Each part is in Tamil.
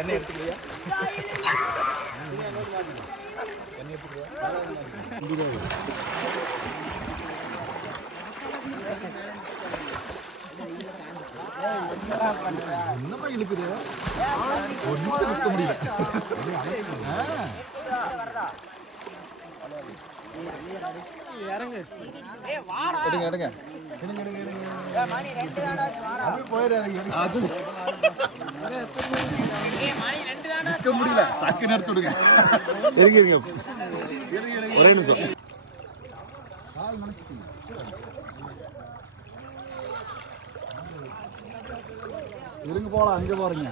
என்ன எடுத்துக்கிறியா? என்ன எடுத்துக்கிறியா? என்னப்பா இழுக்குது? ஒரு நிமிஷம் நிற்க முடியல. எடுங்க எடுங்க எடுங்க எடுங்க எடுங்க போயிடாதீங்க. அது நிற்க முடியல. டக்கு நேரத்து விடுங்க. இருங்க இருங்க ஒரே நிமிஷம். கால் நினைச்சிட்டீங்க. இருங்க போகலாம். அங்கே போகிறீங்க.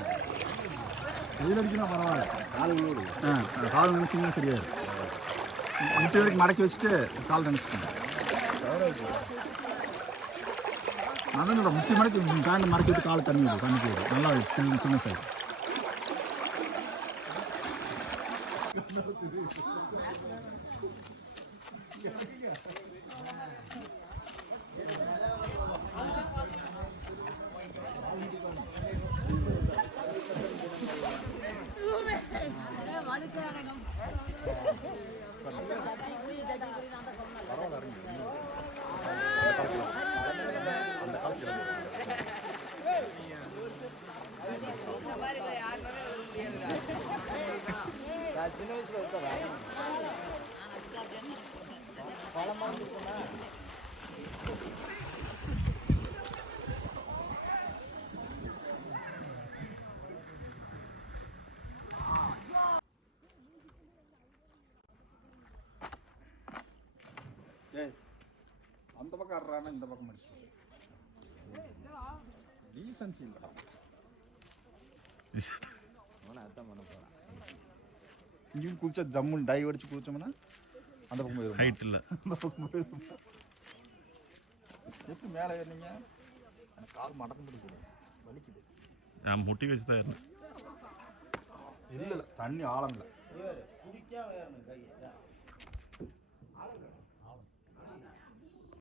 வெயில் அடிச்சுன்னா பரவாயில்ல. கால் நினைச்சிங்கன்னா சரியாது. முட்டை வரைக்கும் மடக்கி வச்சுட்டு கால் நினைச்சிட்டேன். அதனோட முட்டி மடக்கி காண்டு மடக்கி விட்டு காலை தண்ணி விடும். தண்ணி போயிடும். நல்லா சின்ன சின்ன சைடு. சின்ன வயசுல இருக்கா பழமா இருக்குன்னா அந்த பக்கம் ஆடுறானா இந்த பக்கம் அடிச்சு டீசன்சி இல்லடா. அதான் பண்ண போறான். இங்கேயும் குளிச்சா ஜம்முன்னு டைவ் அடிச்சு குளிச்சோம்னா அந்த பக்கம் போயிடும். ஹைட் இல்லை. அந்த பக்கம் போயிடும். எப்படி மேலே ஏறினீங்க? எனக்கு கால் மடக்க முடியுது. வலிக்குது. நான் முட்டி வச்சு தான் ஏறினேன். இல்லை இல்லை தண்ணி ஆழம் இல்லை. குடிக்காம ஏறணும் கையை.